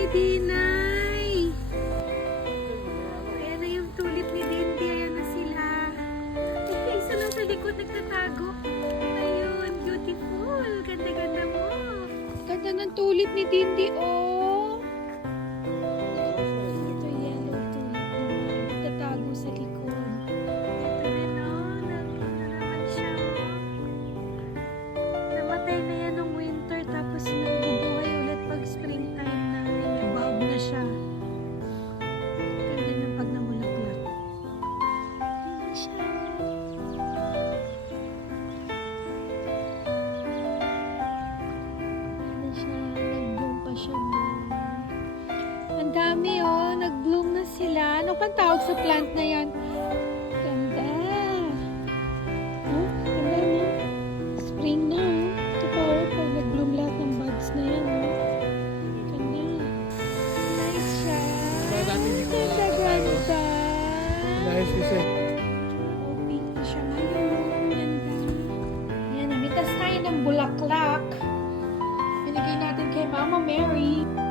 ni Dinay. Ayan na yung tulip ni Dindy. Ayan na sila. Ay, isa lang sa likod nagtatago. Ayun, beautiful. Ganda-ganda mo. Ganda ng tulip ni Dindy, oh. Pa siya doon. Ang dami oh. Nag-bloom na sila. Ano pang tawag sa plant na yan? Ganda. Oh, ganda no? Spring na, oh. Ito pa, oh, pag nag-bloom lahat ng buds na yan, oh. Ganda. Nice siya. Hindi ko Ganda, ganda. Nice kasi. Oh, pink na siya ngayon. Ganda. Yan, namitas tayo ng bulaklak. Binigay kay Mama Mary.